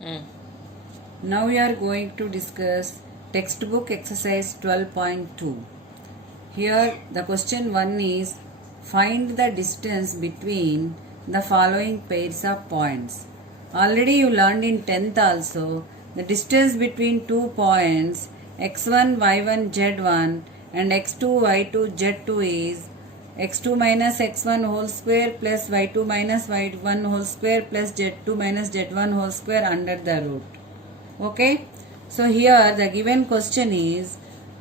Mm. Now we are going to discuss textbook exercise 12.2. Here the question 1 is find the distance between the following pairs of points. Already you learned in 10th also the distance between two points x1 y1 z1 and x2 y2 z2 is x2 minus x1 whole square plus y2 minus y1 whole square plus z2 minus z1 whole square under the root. Okay, so here the given question is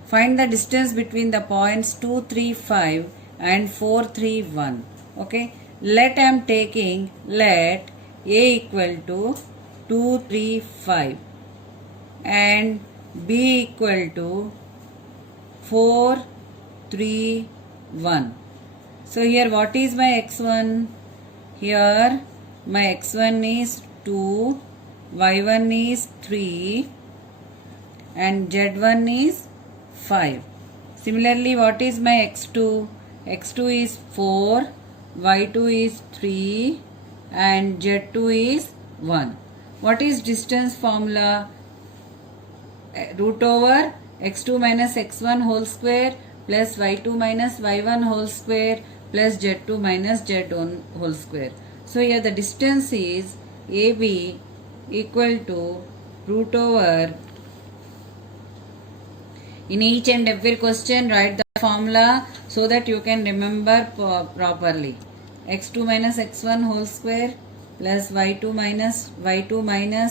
find the distance between the points 2 3 5 and 4 3 1. Okay, let I am taking let a equal to 2 3 5 and b equal to 4 3 1. So here what is my x1? Here my x1 is 2, y1 is 3 and z1 is 5. Similarly, what is my x2? x2 is 4, y2 is 3 and z2 is 1. What is distance formula? Root over x2 minus x1 whole square plus y2 minus y1 whole square plus z2 minus z1 whole square. So here the distance is AB equal to root over, in each and every question write the formula so that you can remember properly. x2 minus x1 whole square plus y2 minus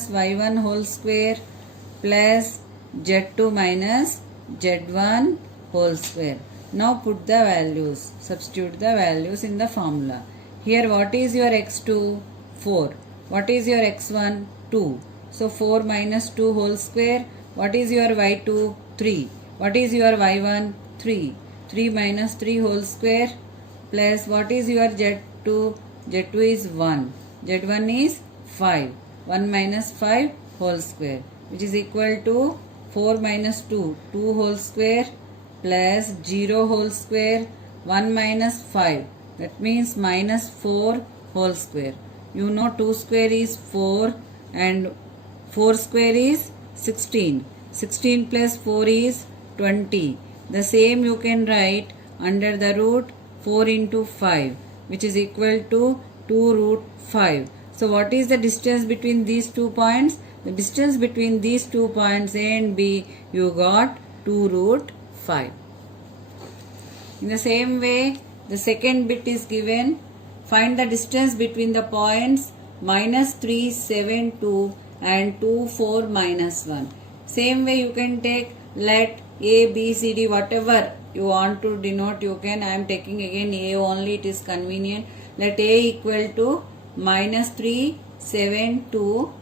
y1 whole square plus z2 minus z1 whole square. Now put the values, substitute the values in the formula. Here what is your x2? 4. What is your x1? 2. So 4 minus 2 whole square. What is your y2? 3. What is your y1? 3. 3 minus 3 whole square plus what is your z2? z2 is 1. z1 is 5. 1 minus 5 whole square, which is equal to 4 minus 2, 2 whole square plus 0 whole square, 1 minus 5, that means minus 4 whole square. You know 2 square is 4 and 4 square is 16. 16 plus 4 is 20. The same you can write under the root 4 into 5, which is equal to 2 root 5. So what is the distance between these 2 points? The distance between these 2 points A and B, you got 2 root 5. In the same way, the second bit is given. Find the distance between the points minus 3, 7, 2 and 2, 4, minus 1. Same way you can take let A, B, C, D, whatever you want to denote you can. I am taking again A only, it is convenient. Let A equal to minus 3, 7, 2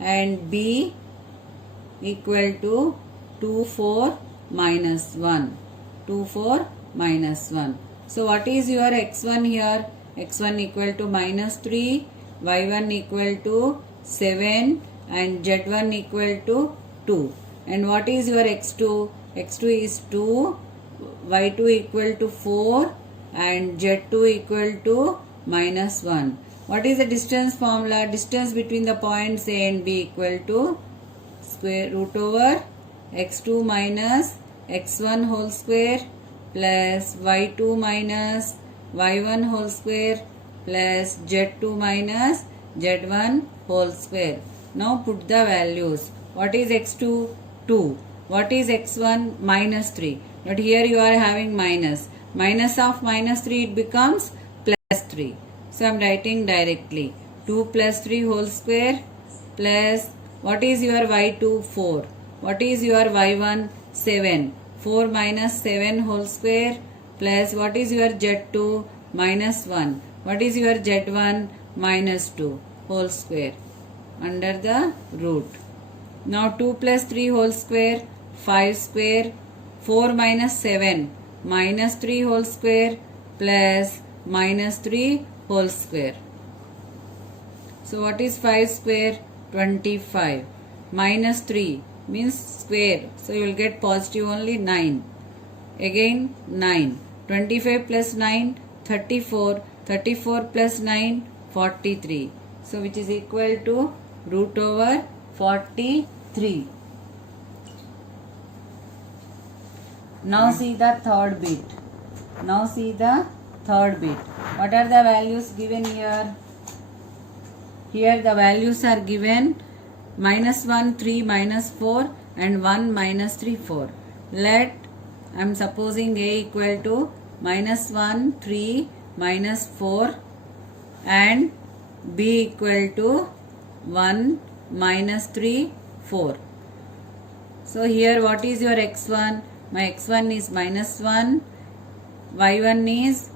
and B equal to 2, 4, minus 1. 2, 4, minus 1. So what is your x1 here? x1 equal to minus 3, y1 equal to 7 and z1 equal to 2. And what is your x2? x2 is 2, y2 equal to 4 and z2 equal to minus 1. What is the distance formula? Distance between the points A and B equal to square root over x2 minus x1 whole square plus y2 minus y1 whole square plus z2 minus z1 whole square. Now put the values. What is x2? 2. What is x1? Minus 3. But here you are having minus. Minus of minus 3 it becomes plus 3. So I am writing directly 2 plus 3 whole square plus what is your y2? 4. What is your y1? 7. 4 minus 7 whole square plus what is your z2? Minus 1. What is your z1? Minus 2 whole square under the root. Now 2 plus 3 whole square, 5 square, 4 minus 7, minus 3 whole square plus minus 3 whole square. So what is 5 square? 25. Minus 3 means square. So you will get positive only 9. Again 9. 25 plus 9, 34. 34 plus 9, 43. So which is equal to root over 43. Now see the third bit. Now see the third bit. What are the values given here? Here the values are given -1, 3, -4 and 1, -3, 4. Let I am supposing A equal to -1, 3, -4 and B equal to 1, -3, 4. So here what is your x1? My x1 is -1, y1 is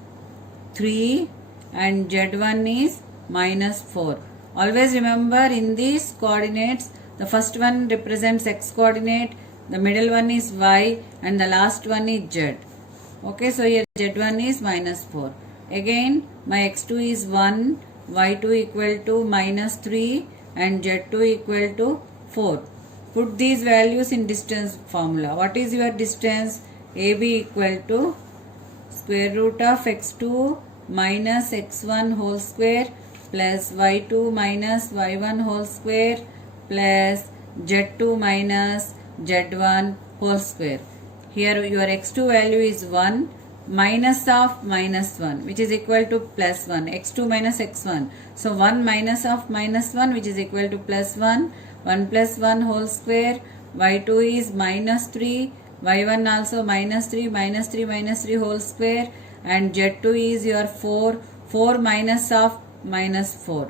3 and z1 is -4. Always remember in these coordinates, the first one represents x coordinate, the middle one is y and the last one is z. Okay, so here z1 is -4. Again, my x2 is 1, y2 equal to -3 and z2 equal to 4. Put these values in distance formula. What is your distance? AB equal to square root of x2 minus x1 whole square plus y2 minus y1 whole square plus z2 minus z1 whole square. Here your x2 value is 1 minus of -1 which is equal to +1. x2 minus x1. So 1 minus of -1 which is equal to +1. 1 plus 1 whole square. y2 is -3. y1 also -3 -3 whole square and z2 is your 4. 4 minus of -4.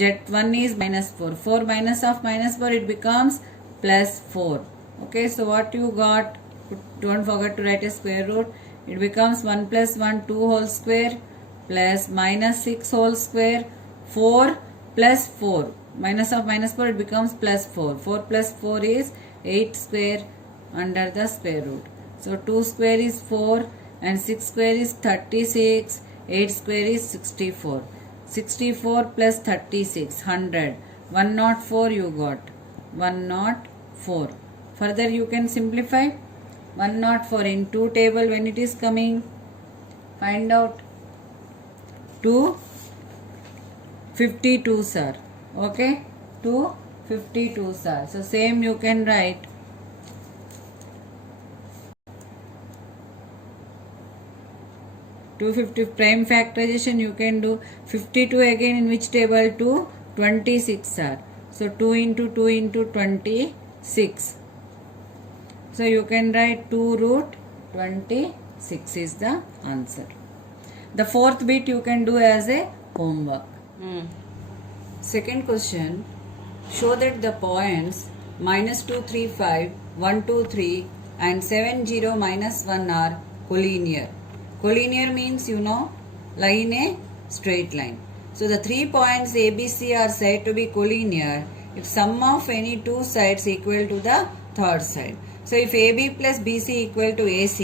z1 is -4. 4 minus of -4 it becomes +4. Okay, so what you got? Don't forget to write a square root. It becomes 1 plus 1 2 whole square plus -6 whole square 4 plus 4. Minus of -4 it becomes +4. 4 plus 4 is 8 square under the square root. So 2 square is 4 and 6 square is 36. 8 square is 64. 64 plus 36 100. 104 you got. 104. Further you can simplify. 104 in 2 table when it is coming. Find out. 252 sir. Okay, 252 sir. So same you can write. 250 prime factorization you can do. 52 again in which table? 26 sir. So 2 into 2 into 26. So you can write 2 root 26 is the answer. The fourth bit you can do as a homework. Second question. Show that the points -2, 3, 5, 1, 2, 3 and 7, 0, -1 are collinear. Collinear means you know lie in a straight line. So the 3 points ABC are said to be collinear if sum of any two sides equal to the third side. So if AB plus BC equal to AC,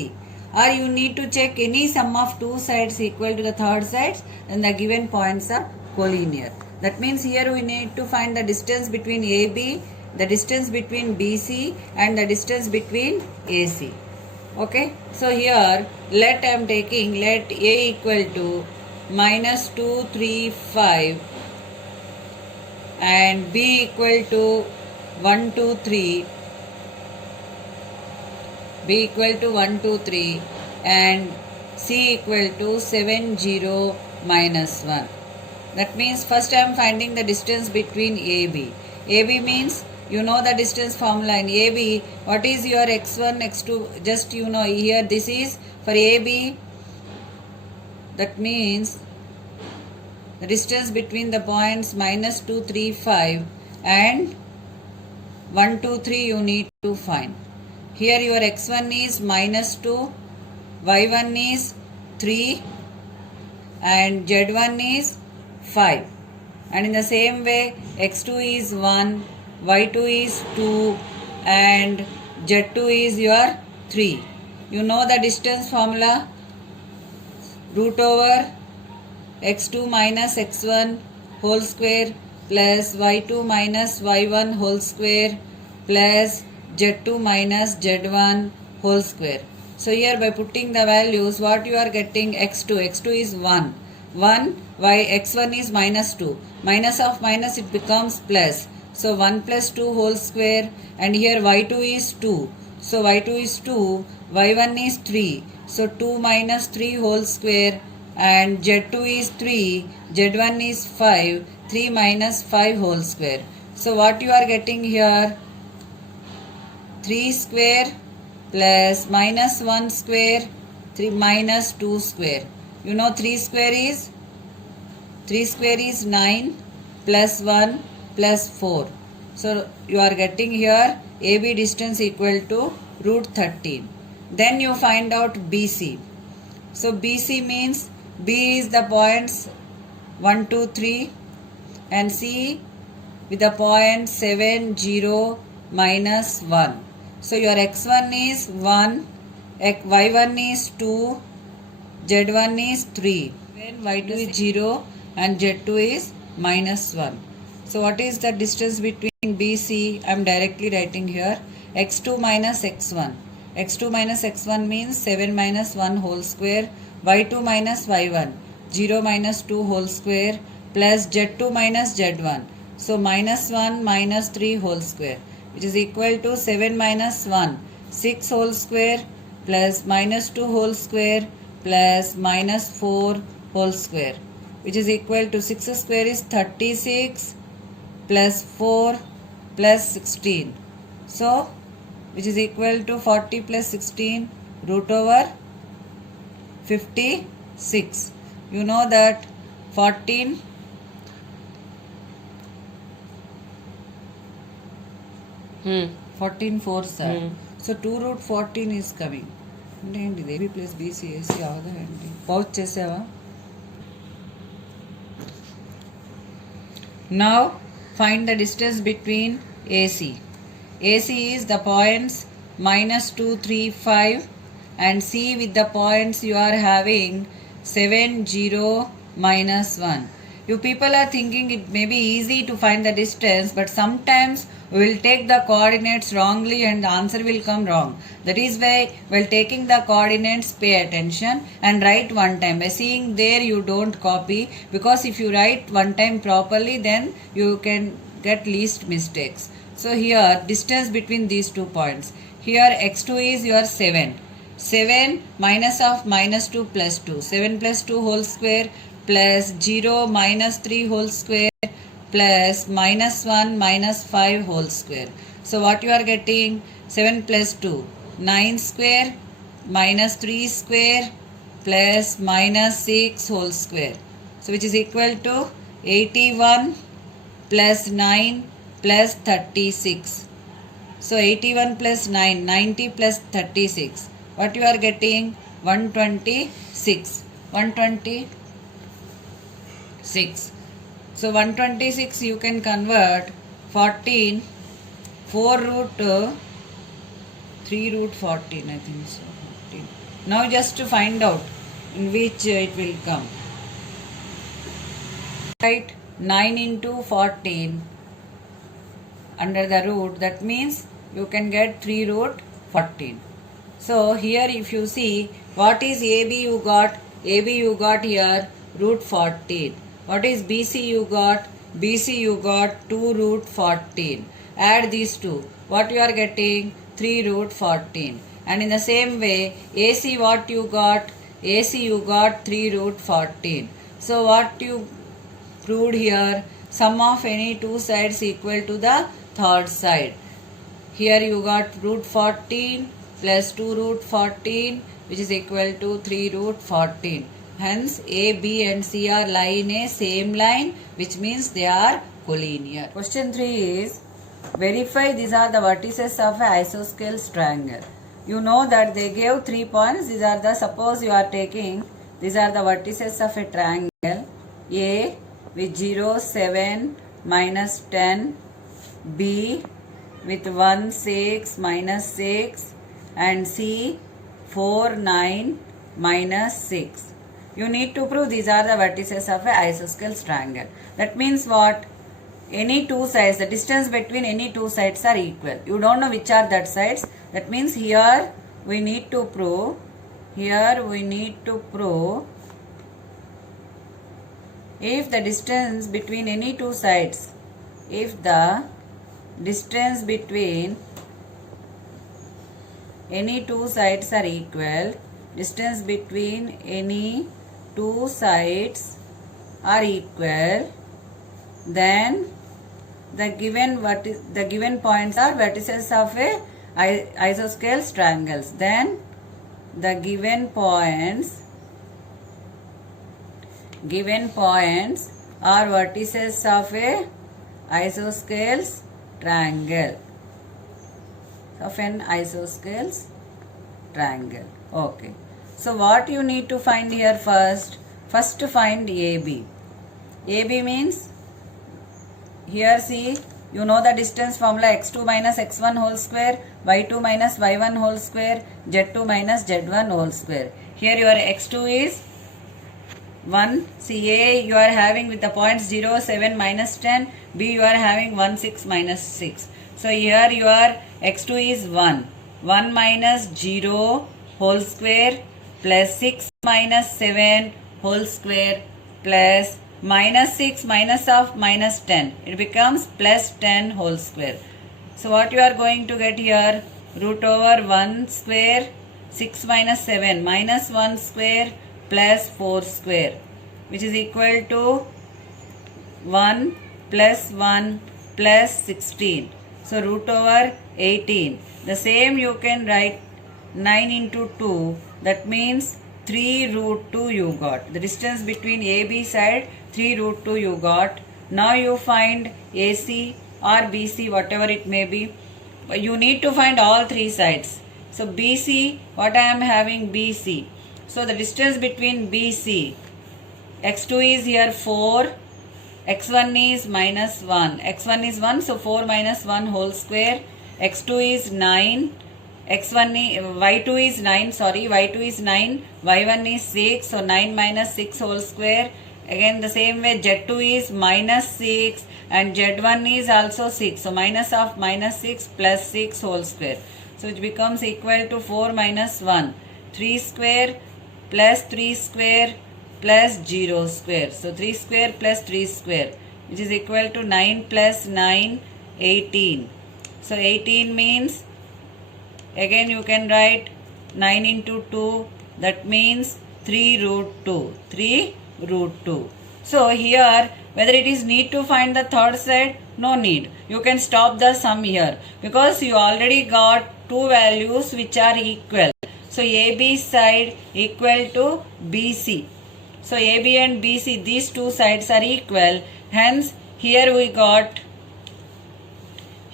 or you need to check any sum of two sides equal to the third sides, then the given points are collinear. That means here we need to find the distance between AB, the distance between BC and the distance between AC. Okay, so here let I am taking let A equal to -2, 3, 5 and B equal to 1, 2, 3. B equal to 1, 2, 3 and C equal to 7, 0, -1. That means first I am finding the distance between AB. AB means you know the distance formula in AB. What is your x1, x2? Just you know here this is for AB. That means the distance between the points -2, 3, 5 and 1, 2, 3 you need to find. Here your x1 is -2, y1 is 3 and z1 is 5. And in the same way x2 is 1, y2 is 2 and z2 is your 3. You know the distance formula. Root over x2 minus x1 whole square plus y2 minus y1 whole square plus z2 minus z1 whole square. So here by putting the values, what you are getting? x2 is 1 y x1 is -2, minus of minus it becomes plus. So 1 plus 2 whole square, and here y2 is 2. So y2 is 2, y1 is 3. So 2 minus 3 whole square, and z2 is 3, z1 is 5, 3 minus 5 whole square. So what you are getting here? 3 square plus minus 1 square, 3 minus 2 square. You know 3 square is 9 plus 1 plus 4. So you are getting here AB distance equal to root 13. Then you find out BC. So BC means B is the points 1, 2, 3 and C with the point 7, 0, minus 1. So your x1 is 1, y1 is 2, z1 is 3, when y2 is 0 and z2 is minus 1. So what is the distance between BC? I am directly writing here x2 minus x1. x2 minus x1 means 7 minus 1 whole square, y2 minus y1, 0 minus 2 whole square, plus z2 minus z1. So minus 1 minus 3 whole square, which is equal to 7 minus 1, 6 whole square, plus minus 2 whole square, plus minus 4 whole square, which is equal to 6 square is 36 plus 4 plus 16. So which is equal to 40 plus 16 root over 56. You know that 14 14 fours are. So 2 root 14 is coming. ఏంటి AB plus BC వేసి అవదా ఏంటి pouch చేసావా? Now find the distance between AC. AC is the points minus 2, 3, 5 and C with the points you are having 7, 0, minus 1. You people are thinking it may be easy to find the distance, but sometimes we will take the coordinates wrongly and the answer will come wrong. That is why while taking the coordinates pay attention and write one time. By seeing there you don't copy, because if you write one time properly then you can get least mistakes. So here distance between these 2 points. Here x2 is your 7. 7 minus of minus 2 plus 2. 7 plus 2 whole square plus 0 minus 3 whole square plus minus 1 minus 5 whole square. So what you are getting? 7 plus 2, 9 square minus 3 square plus minus 6 whole square. So which is equal to 81 plus 9 plus 36. So 81 plus 9, 90 plus 36. What you are getting? 126. 126. So 126 you can convert 14, 4 root 3 root 14, I think so. 14. Now just to find out in which it will come. Write 9 into 14 under the root, that means you can get 3 root 14. So here if you see what is AB you got? AB you got here root 14. What is BC you got? BC you got 2 root 14. Add these two. What you are getting? 3 root 14. And in the same way AC what you got? AC you got 3 root 14. So what you proved here? Sum of any two sides equal to the third side. Here you got root 14 plus 2 root 14, which is equal to 3 root 14. Hence A, B and C are lie in a same line, which means they are collinear. Question 3 is, verify these are the vertices of an isosceles triangle. You know that they gave 3 points. These are the, suppose you are taking, these are the vertices of a triangle. A with 0, 7, minus 10. B with 1, 6, minus 6. And C 4, 9, minus 6. You need to prove these are the vertices of an isosceles triangle. That means what? Any two sides, the distance between any two sides are equal. You don't know which are that sides. That means here we need to prove, if the distance between any two sides, if the distance between any two sides are equal, distance between any two sides are equal, then the given points are vertices of a isosceles triangles. Then the given points are vertices of a isosceles triangle, of an isosceles triangle. Okay, so what you need to find here first to find AB. AB means, here see, you know the distance formula, x2 minus x1 whole square, y2 minus y1 whole square, z2 minus z1 whole square. Here your x2 is 1, see A you are having with the points 0, 7, minus 10, B you are having 1, 6, minus 6. So here your x2 is 1, 1 minus 0 whole square plus 6 minus 7 whole square plus minus 6 minus of minus 10. It becomes plus 10 whole square. So what you are going to get here? Root over 1 square, 6 minus 7 minus 1 square plus 4 square, which is equal to 1 plus 1 plus 16. So root over 18. The same you can write 9 into 2. That means 3 root 2 you got. The distance between AB side 3 root 2 you got. Now you find AC or BC, whatever it may be. You need to find all three sides. So BC, what I am having BC. So the distance between BC, x2 is here 4, x1 is minus 1. x1 is 1, so 4 minus 1 whole square. x2 is 9. y2 is 9, y2 is 9, y1 is 6, so 9 minus 6 whole square. Again the same way z2 is minus 6 and z1 is also 6, so minus of minus 6 plus 6 whole square. So it becomes equal to 4 minus 1, 3 square plus 3 square plus 0 square. So 3 square plus 3 square, which is equal to 9 plus 9, 18. So 18 means, again you can write 9 into 2, that means 3 root 2. 3 root 2. So here, whether it is need to find the third side, no need. You can stop the sum here because you already got two values which are equal. So AB side equal to BC. So AB and BC, these two sides are equal. Hence here we got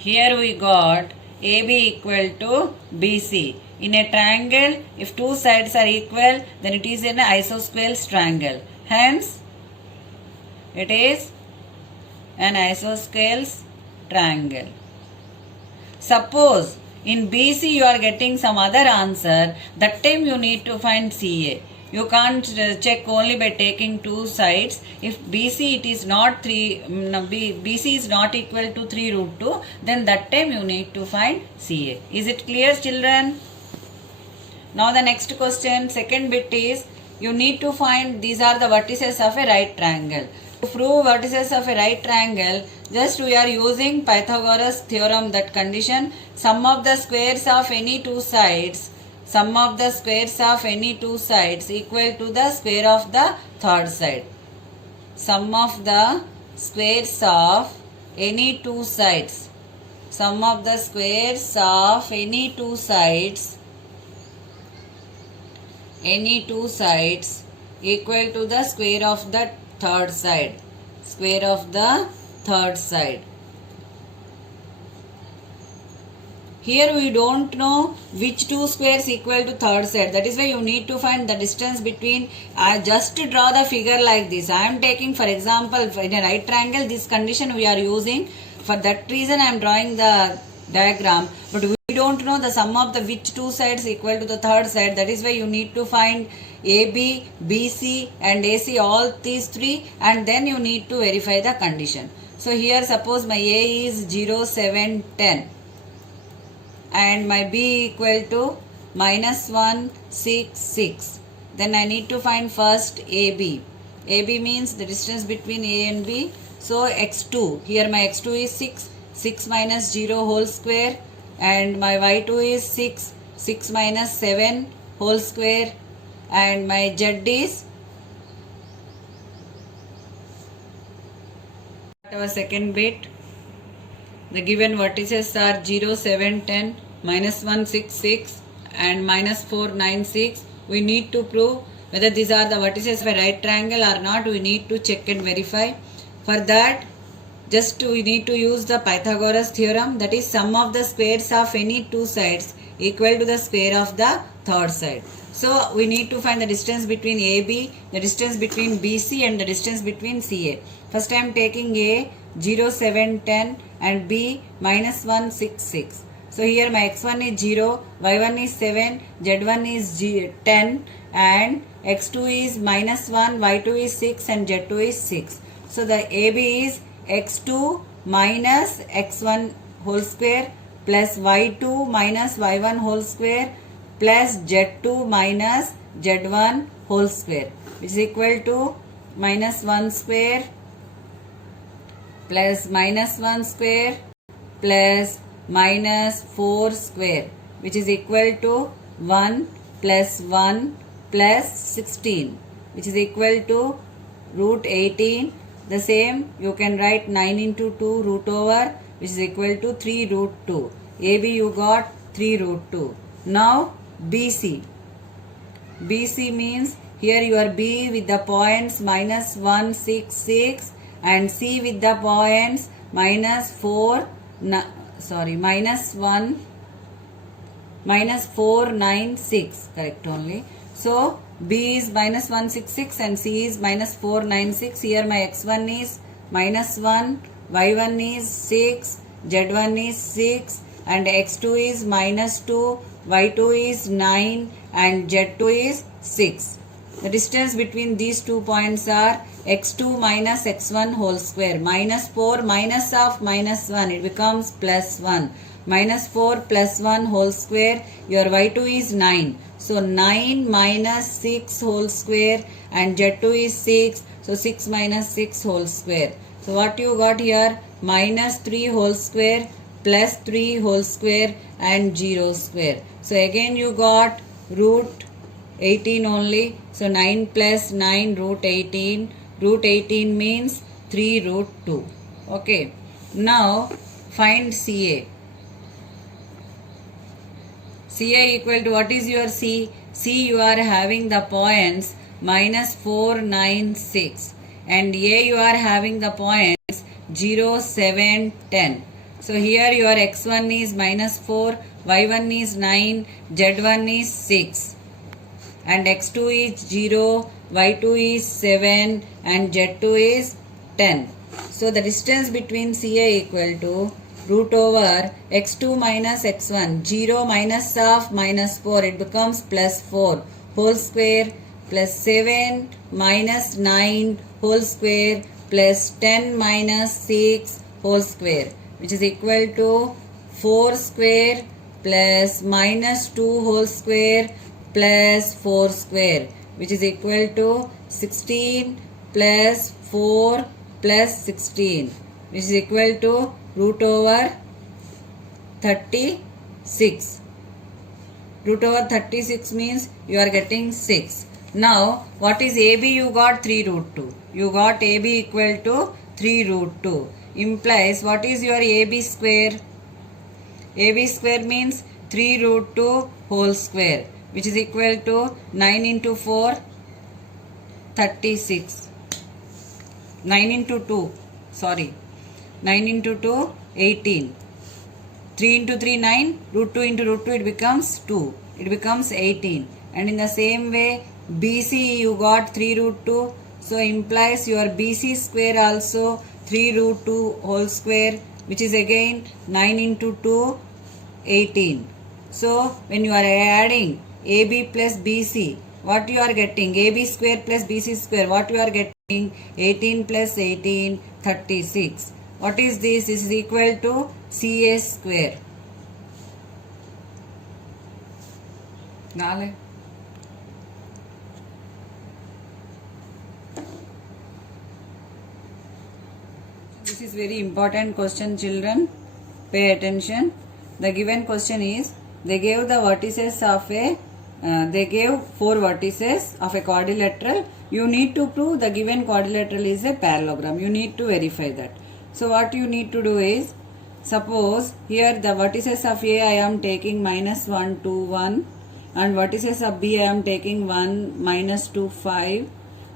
AB equal to BC. In a triangle, if two sides are equal, then it is an isosceles triangle. Hence, it is an isosceles triangle. Suppose in BC you are getting some other answer, that time you need to find CA. You can't check only by taking two sides. If BC it is not BC is not equal to 3 root 2, then that time you need to find CA. Is it clear, children? Now the next question, second bit is, you need to find these are the vertices of a right triangle. To prove vertices of a right triangle, just we are using Pythagoras theorem, that condition, sum of the squares of any two sides equal to the square of the third side. Sum of the squares of any two sides equal to the square of the third side. Here we don't know which two squares equal to third side. That is why you need to find the distance between. Just to draw the figure like this, I am taking for example in a right triangle, this condition we are using. For that reason I am drawing the diagram. But we don't know the sum of the which two sides equal to the third side. That is why you need to find AB, BC and AC, all these three, and then you need to verify the condition. So here suppose my A is 0, 7, 10 and my B equal to minus 1, 6, 6. Then I need to find first AB. AB means the distance between A and B. So x2, here my x2 is 6, 6 minus 0 whole square, and my y2 is 6 minus 7 whole square, and my z is our second bit. The given vertices are 0, 7, 10, minus 1, 6, 6 and minus 4, 9, 6. We need to prove whether these are the vertices of a right triangle or not. We need to check and verify. For that, we need to use the Pythagoras theorem, that is sum of the squares of any two sides equal to the square of the third side. So we need to find the distance between AB, the distance between BC and the distance between CA. First I am taking A 0, 7, 10 and B minus 1, 6, 6. So here my x1 is 0, y1 is 7, z1 is 10 and x2 is minus 1, y2 is 6 and z2 is 6. So the AB is x2 minus x1 whole square plus y2 minus y1 whole square plus z2 minus z1 whole square, which is equal to minus 1 square plus minus 1 square plus minus 4 square, which is equal to 1 plus 1 plus 16, which is equal to root 18. The same you can write 9 into 2 root over, which is equal to 3 root 2. AB you got 3 root 2. Now BC. BC means here your B with the points minus 1, 6, 6 and C with the points minus 4, minus 1, minus 4, 9, 6. Correct only. So B is minus 166 and C is minus 496. Here my x1 is minus 1, y1 is 6, z1 is 6 and x2 is minus 2, y2 is 9 and z2 is 6. The distance between these 2 points are x2 minus x1 whole square. Minus 4 minus of minus 1, it becomes plus 1. Minus 4 plus 1 whole square, your y2 is 9. So 9 minus 6 whole square and z2 is 6. So 6 minus 6 whole square. So what you got here? Minus 3 whole square plus 3 whole square and 0 square. So again you got root 18 only. So 9 plus 9 root 18. Root 18 means 3 root 2. Okay. Now find CA. CA equal to, what is your C? C you are having the points minus 4, 9, 6 and A you are having the points 0, 7, 10. So here your x1 is minus 4, y1 is 9, z1 is 6 and x2 is 0, y2 is 7 and z2 is 10. So the distance between CA equal to root over x2 minus x1, 0 minus of minus 4, it becomes plus 4 whole square plus 7 minus 9 whole square plus 10 minus 6 whole square, which is equal to 4 square plus minus 2 whole square plus 4 square, which is equal to 16 plus 4 plus 16, which is equal to root over 36. Root over 36 means you are getting 6. Now what is AB? You got 3 root 2. You got AB equal to 3 root 2. Implies what is your AB square? AB square means 3 root 2 whole square, which is equal to 9 into 4, 36. 9 into 2, 9 into 2, 18. 3 into 3, 9. Root 2 into root 2, it becomes 2. It becomes 18. And in the same way, BC you got 3 root 2. So implies your BC square also 3 root 2 whole square, which is again 9 into 2, 18. So when you are adding AB plus BC, what you are getting? AB square plus BC square, what you are getting? 18 plus 18, 36. What is this? This is equal to CA square. Nale. This is very important question, children. Pay attention. The given question is, they gave the vertices of a they gave 4 vertices of a quadrilateral. You need to prove the given quadrilateral is a parallelogram. You need to verify that. So what you need to do is, suppose here the vertices of A I am taking -1, 2, 1, and vertices of B I am taking 1, -2, 5,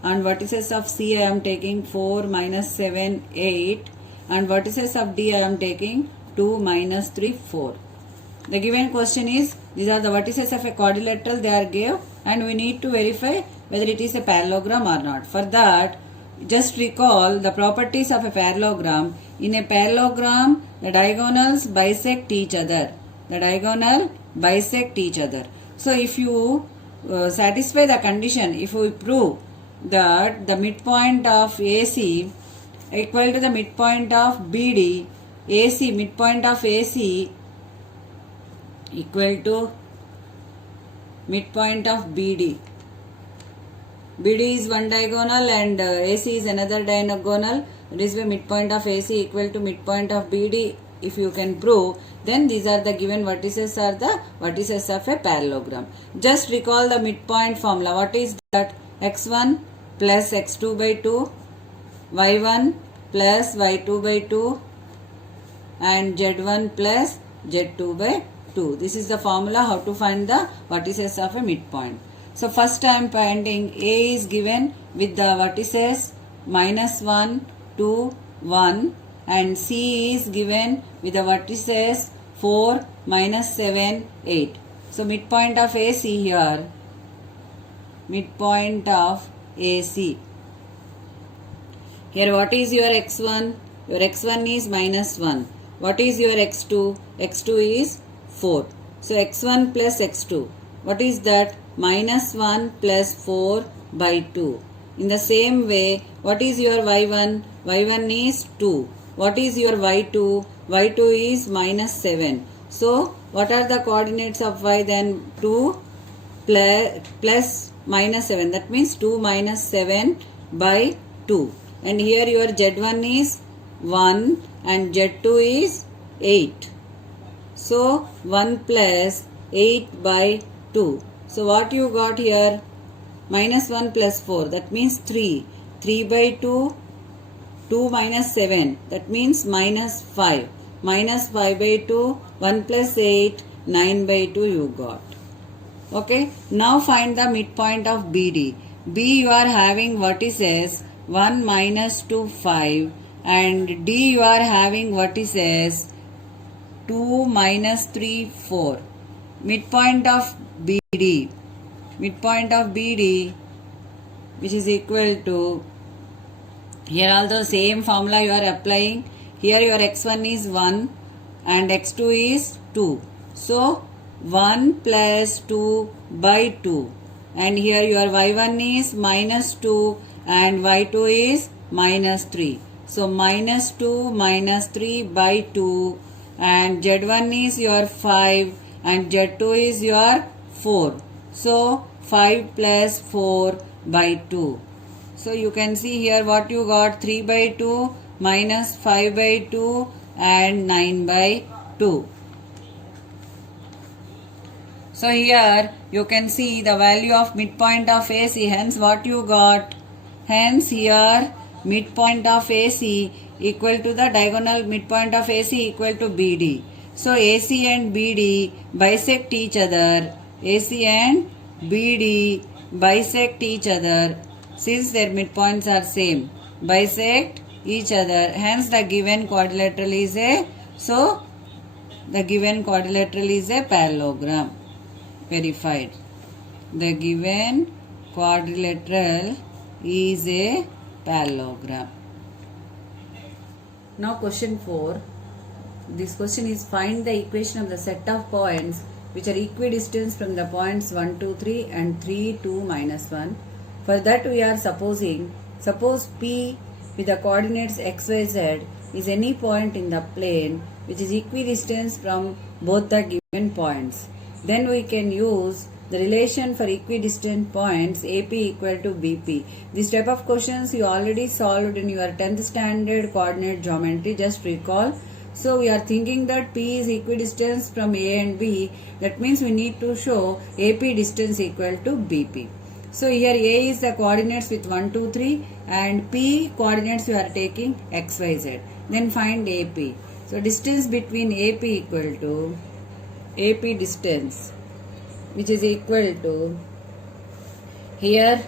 and vertices of C I am taking 4, -7, 8, and vertices of D I am taking 2, -3, 4. The given question is, these are the vertices of a quadrilateral they are gave, and we need to verify whether it is a parallelogram or not. For that, just recall the properties of a parallelogram. In a parallelogram, the diagonals bisect each other. The diagonal bisect each other. So if you satisfy the condition, if we prove that the midpoint of AC equal to the midpoint of BD, AC, midpoint of AC equal to midpoint of BD. BD is one diagonal and AC is another diagonal. That is why midpoint of AC equal to midpoint of BD. If you can prove, then these are the given vertices are the vertices of a parallelogram. Just recall the midpoint formula. What is that? X1 plus X2 by 2, Y1 plus Y2 by 2, and Z1 plus Z2 by 2. This is the formula how to find the vertices of a midpoint. So first I am finding A is given with the vertices -1, 2, 1, and C is given with the vertices 4, -7, 8. So midpoint of AC here, midpoint of AC. Here what is your X1? Your X1 is -1. What is your X2? X2 is 4. So X1 plus X2. What is that? -1 plus 4 by 2. In the same way, what is your Y1? Y1 is 2. What is your Y2? Y2 is -7. So what are the coordinates of Y then? 2 plus -7. That means 2 minus 7 by 2. And here your Z1 is 1 and Z2 is 8. So 1 plus 8 by 2. So what you got here? -1 plus 4. That means 3. 3 by 2. 2 minus 7. That means -5. -5 by 2. 1 plus 8. 9 by 2 you got. Okay. Now find the midpoint of BD. B you are having vertices 1, -2, 5. And D you are having vertices 2, -3, 4. Midpoint of BD. Midpoint of BD, which is equal to, here also same formula you are applying. Here your X1 is 1 and X2 is 2. So 1 plus 2 by 2. And here your Y1 is -2 and Y2 is -3. So -2 -3 by 2, and Z1 is your 5 and Z2 is your 4. So 5 plus 4 by 2. So you can see here what you got, 3 by 2 minus 5 by 2 and 9 by 2. So here you can see the value of midpoint of AC. Hence what you got? Hence here midpoint of AC equal to the diagonal midpoint of AC equal to BD. So AC and BD bisect each other. AC and BD bisect each other since their midpoints are same. Bisect each other. Hence the given quadrilateral is a, so the given quadrilateral is a parallelogram. Verified. The given quadrilateral is a parallelogram. Now question 4. This question is, find the equation of the set of points which are equidistant from the points 1, 2, 3 and 3, 2, -1. For that we are supposing, suppose P with the coordinates x, y, z is any point in the plane which is equidistant from both the given points. Then we can use the relation for equidistant points AP equal to BP. This type of questions you already solved in your 10th standard coordinate geometry. Just recall. So we are thinking that P is equidistant from A and B. That means we need to show AP distance equal to BP. So here A is the coordinates with 1, 2, 3 and P coordinates you are taking X, Y, Z. Then find AP. So distance between AP equal to AP distance, which is equal to, here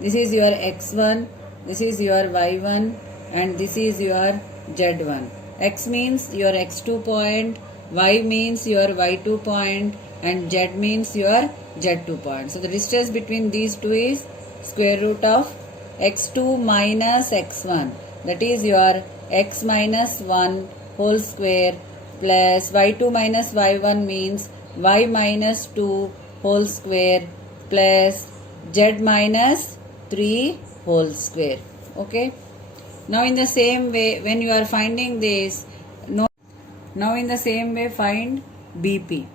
this is your x1, this is your y1 and this is your z1. X means your x2 point, y means your y2 point and z means your z2 point. So the distance between these two is square root of x2 minus x1, that is your x minus 1 whole square plus y2 minus y1 means y minus 2 whole square plus z minus 3 whole square. Okay. Now in the same way, when you are finding this, now in the same way find BP.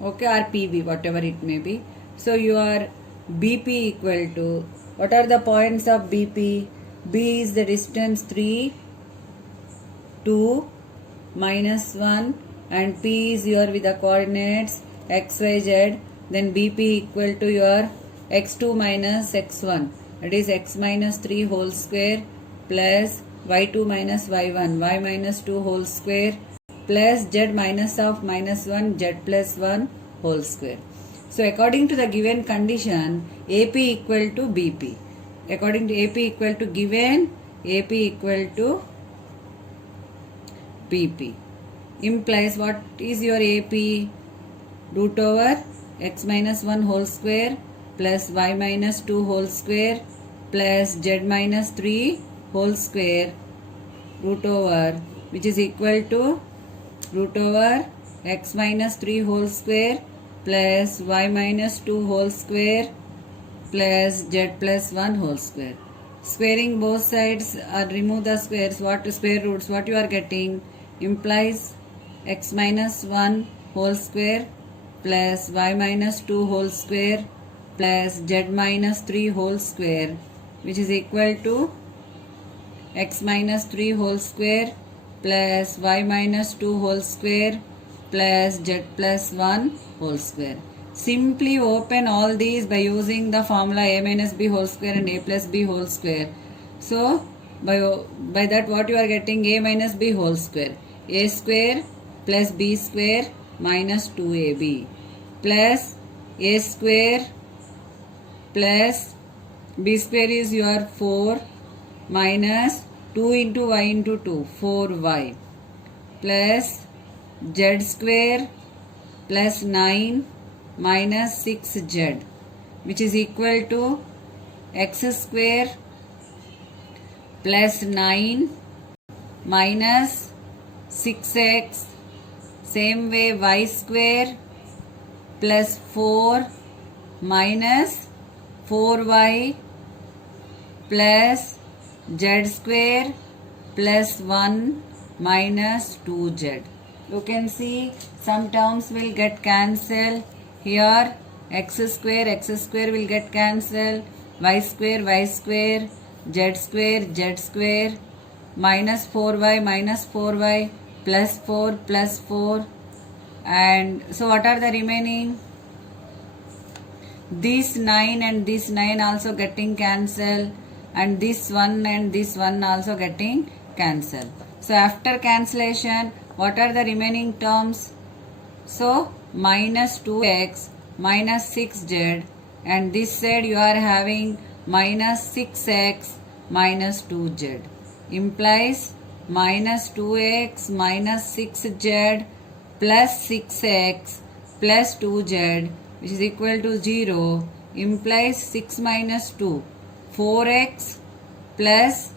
Okay, or PB, whatever it may be. So your BP equal to, what are the points of BP? B is the distance 3, 2, minus 1 and P is your with the coordinates x, y, z. Then BP equal to your x2 minus x1, that is x minus 3 whole square plus y2 minus y1, y minus 2 whole square plus z minus of minus 1, z plus 1 whole square. So according to the given condition, AP equal to BP. According to AP equal to given, AP equal to BP. Implies what is your AP? Root over x minus 1 whole square plus y minus 2 whole square plus z minus 3 whole square root over, which is equal to root over x minus 3 whole square plus y minus 2 whole square plus z plus 1 whole square. Squaring both sides or remove the squares, what square roots, what you are getting implies x minus 1 whole square plus y minus 2 whole square plus z minus 3 whole square, which is equal to x minus 3 whole square plus y minus 2 whole square plus z plus 1 whole square. Simply open all these by using the formula a minus b whole square and a plus b whole square. So by that what you are getting, a minus b whole square, a square plus b square minus 2ab plus a square plus b square is your 4 minus 2 into y into 2, 4y plus z square plus 9 minus 6z, which is equal to x square plus 9 minus 6x, same way y square plus 4 minus 4y plus z square plus 1 minus 2z. You can see some terms will get cancelled. Here x square will get cancelled, y square, z square, minus 4y plus 4 and so what are the remaining? This 9 and this 9 also getting cancelled and this 1 and this 1 also getting cancelled. So after cancellation, what are the remaining terms? So minus 2x minus 6z and this side you are having minus 6x minus 2z, implies minus 2x minus 6z plus 6x plus 2z, which is equal to 0, implies 6 minus 2, 4x plus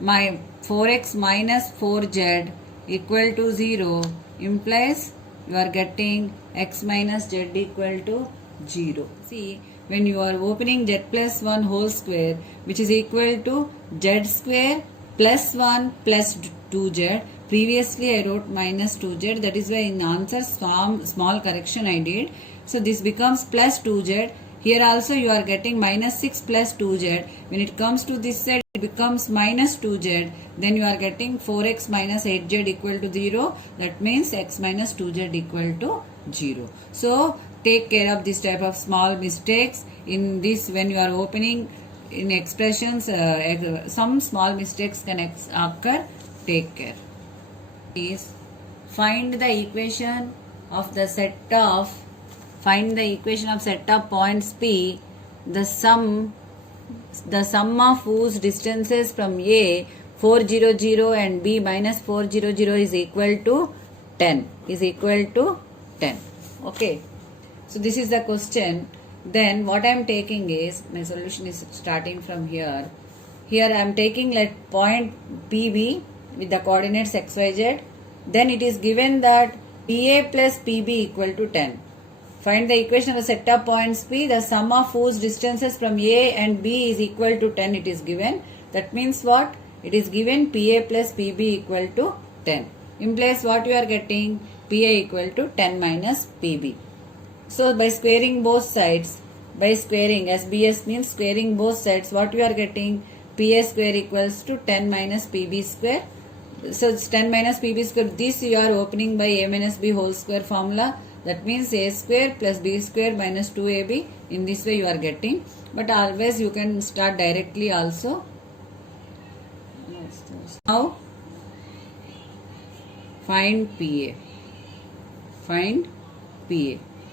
4x minus 4z equal to 0, implies you are getting x minus z equal to 0. See, when you are opening z plus 1 whole square, which is equal to z square plus 1 plus 2z. Previously I wrote minus 2z, that is why in answer small correction I did. So this becomes plus 2z. Here also you are getting minus 6 plus 2z. When it comes to this side, it becomes minus 2z. Then you are getting 4x minus 8z equal to 0. That means x minus 2z equal to 0. So take care of this type of small mistakes. In this, when you are opening in expressions, some small mistakes can occur. Take care. Is find the equation of set of points P, the sum of whose distances from A 400 and B minus 400 is equal to 10. Okay. So this is the question. Then what I am taking is, my solution is starting from here. Here I am taking like point PB with the coordinates xyz. Then it is given that PA plus PB equal to 10. Find the equation of a set of points P, the sum of whose distances from A and B is equal to 10. It is given. That means what? It is given PA plus PB equal to 10. Implies what you are getting? PA equal to 10 minus PB. So by squaring both sides, SBS means squaring both sides, what you are getting? PA square equals to 10 minus PB square. So it's 10 minus PB square. This you are opening by A minus B whole square formula. That means A square plus B square minus 2AB. In this way you are getting. But always you can start directly also. Now find PA.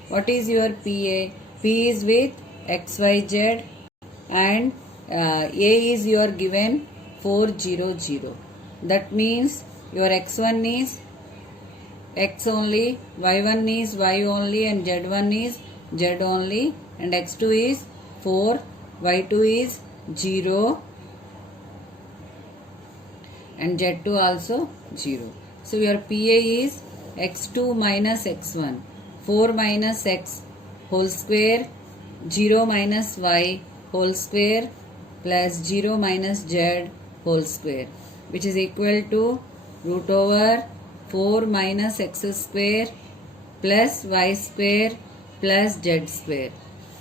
What is your PA? P is with XYZ and A is your given 400. That means your x1 is x only, y1 is y only, and z1 is z only, and x2 is 4, y2 is 0, and z2 also 0. So your PA is x2 minus x1, 4 minus x whole square, 0 minus y whole square plus 0 minus z whole square, which is equal to root over 4 minus x square plus y square plus z square.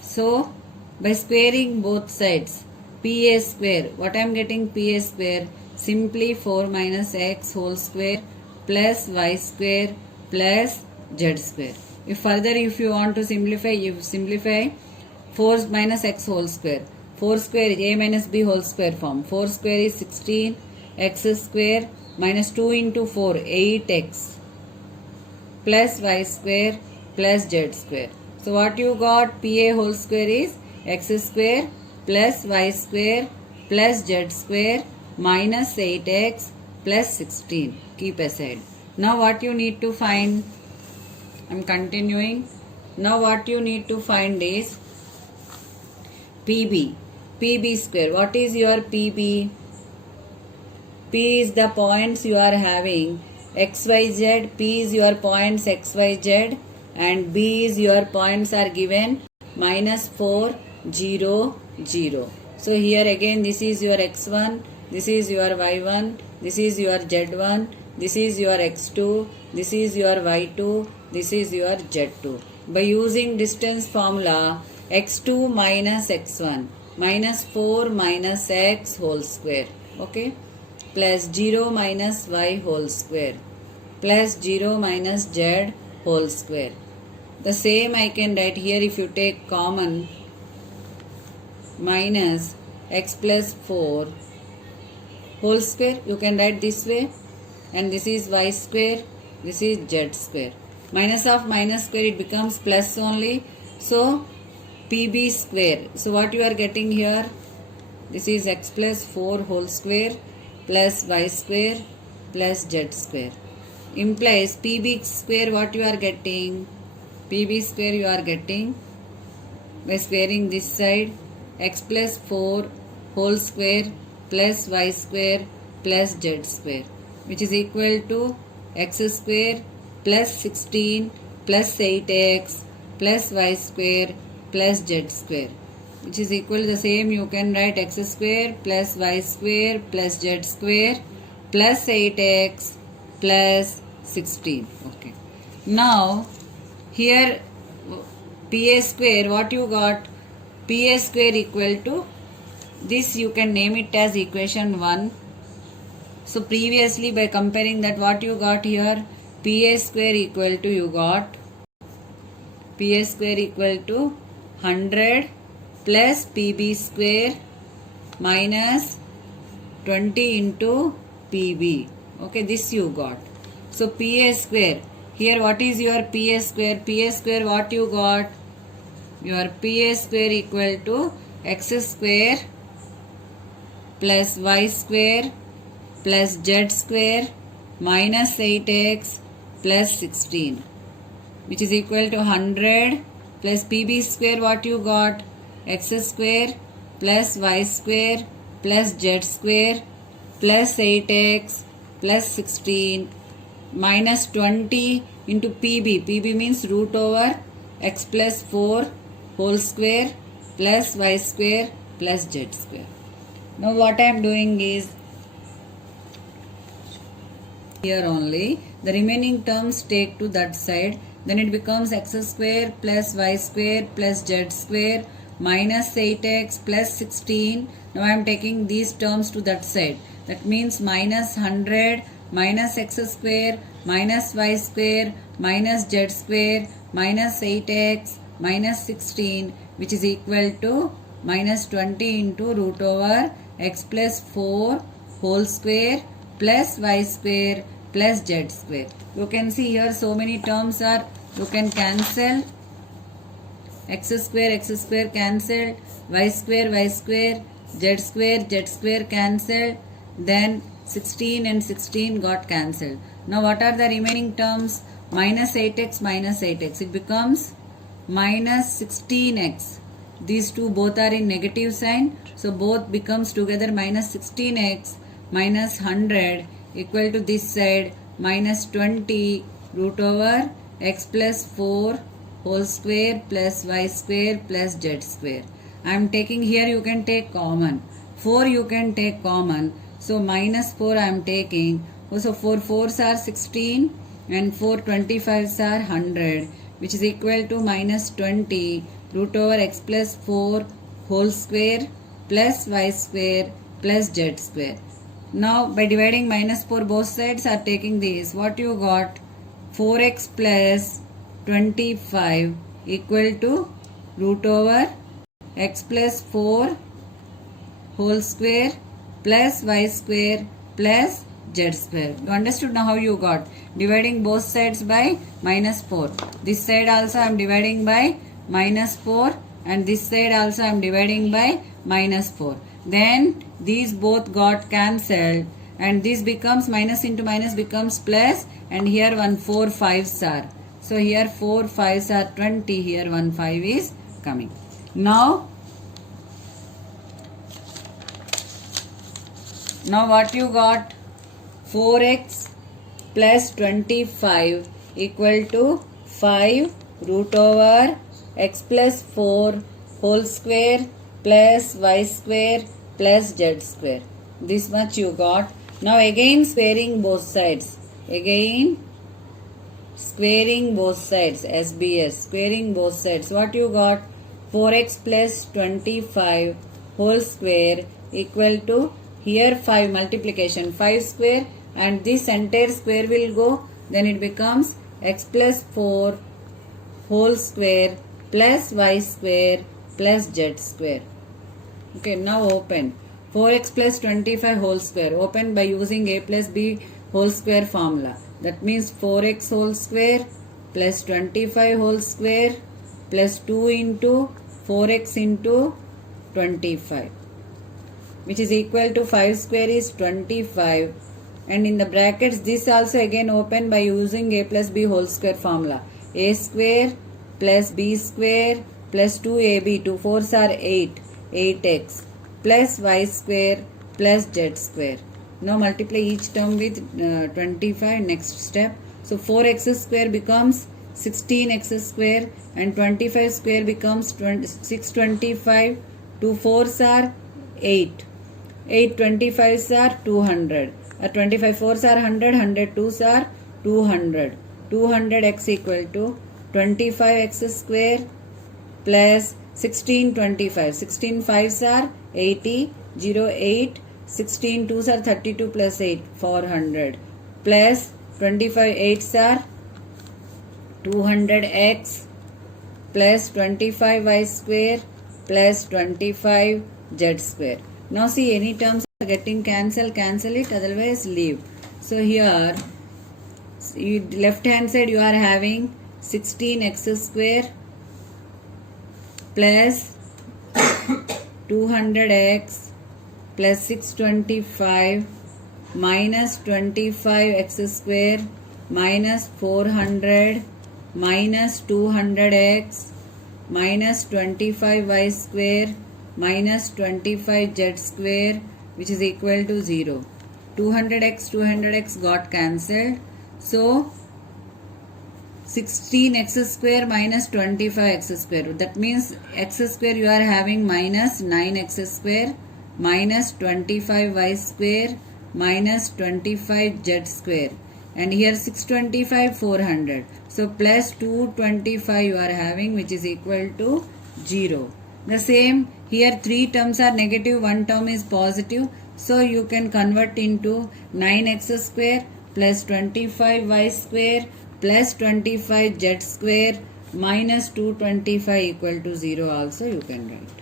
So by squaring both sides, PA square, what I am getting? PA square, simply 4 minus x whole square plus y square plus z square. If you want to simplify, you simplify 4 minus x whole square. 4 square is A minus B whole square form. 4 square is 16, x square minus 2 into 4, 8x plus y square plus z square. So what you got? PA whole square is x square plus y square plus z square minus 8x plus 16. Keep aside. Now what you need to find? I am continuing. Now what you need to find is PB. PB square. What is your PB? P is the points you are having. XYZ. P is your points XYZ. And B is your points are given minus 4, 0, 0. So here again this is your x1, this is your y1, this is your z1, this is your x2, this is your y2, this is your z2. By using distance formula, x2 minus x1 minus 4 minus x whole square, okay, plus 0 minus y whole square plus 0 minus z whole square. The same I can write here if you take common, minus x plus 4 whole square, you can write this way, and this is y square, this is z square. Minus of minus square, it becomes plus only. So PB square. So what you are getting here? This is x plus 4 whole square plus y square plus z square. Implies PB square, what you are getting? PB square you are getting by squaring this side, x plus 4 whole square plus y square plus z square, which is equal to x square plus 16 plus 8x plus y square plus z square, which is equal to the same. You can write x square plus y square plus z square plus 8x plus 16. Okay. Now here PA square, what you got? pa square equal to this, you can name it as equation 1. So previously by comparing that, what you got here, pa square equal to, you got pa square equal to 100 plus pb square minus 20 into pb. Okay, this you got. So pa square, here what is your pa square? Pa square what you got? Your pa square equal to x square plus y square plus z square minus 8x plus 16, which is equal to 100 plus pb square what you got? X square plus y square plus z square plus 8x plus 16 minus 20 into pb. pb means root over x plus 4 whole square plus y square plus z square. Now what I am doing is, here only the remaining terms take to that side, then it becomes x square plus y square plus z square minus 8x plus 16. Now I am taking these terms to that side. That means minus 100 minus x square minus y square minus z square minus 8x minus 16, which is equal to minus 20 into root over x plus 4 whole square plus y square plus z square. You can see here so many terms are, you can cancel. X square cancelled, y square, z square cancelled, then 16 and 16 got cancelled. Now what are the remaining terms? Minus 8x, it becomes minus 16x. These two both are in negative sign, so both becomes together minus 16x minus 100 equal to this side minus 20 root over x plus 4 whole square plus y square plus z square. I am taking here, you can take common. 4 you can take common. So minus 4 I am taking. So 4 4s are 16 and 4 25s are 100, which is equal to minus 20 root over x plus 4 whole square plus y square plus z square. Now by dividing minus 4 both sides are taking this. What you got? 4x plus 25 equal to root over x plus 4 whole square plus y square plus z square. You understood now how you got? Dividing both sides by minus 4. This side also I am dividing by minus 4 and this side also I am dividing by minus 4. Then these both got cancelled and this becomes minus into minus becomes plus, and here 1 4 5s are. So here 4 5s are 20, here 1 5 is coming. Now what you got? 4x plus 25 equal to 5 root over x plus 4 whole square plus y square plus z square. This much you got. Now again squaring both sides. Again squaring both sides. SBS. Squaring both sides. What you got? 4x plus 25 whole square equal to, here 5 multiplication, 5 square, and this entire square will go, then it becomes x plus 4 whole square plus y square plus z square. Okay, now open. 4x plus 25 whole square. Open by using a plus b whole square formula. That means 4x whole square plus 25 whole square plus 2 into 4x into 25, which is equal to 5 square is 25, and in the brackets this also again open by using a plus b whole square formula. A square plus b square plus 2ab, 2 4s are 8, 8x plus y square plus z square. Now multiply each term with 25, next step. So 4x square becomes 16x square and 25 square becomes 625. 2 4s are 8. 8 25s are 200. 25 4s are 100. 100 2s are 200. 200x equal to 25x square plus 16 25. 16 5s are 80, 0 8, 16 2s are 32 plus 8 400 plus 25 8s are 200x plus 25y square plus 25z square. Now see, any terms are getting cancel it, otherwise leave. So here left hand side you are having 16x square plus 200x plus 625 minus 25x square minus 400 minus 200x minus 25y square minus 25z square, which is equal to 0. 200x got cancelled. So 16x square minus 25x square. That means x square you are having minus 9x square minus 25y square minus 25z square. And here 625 400. So plus 225 you are having, which is equal to 0. The same here, 3 terms are negative, 1 term is positive. So you can convert into 9x square plus 25y square plus 25z square minus 225 equal to 0 also you can write.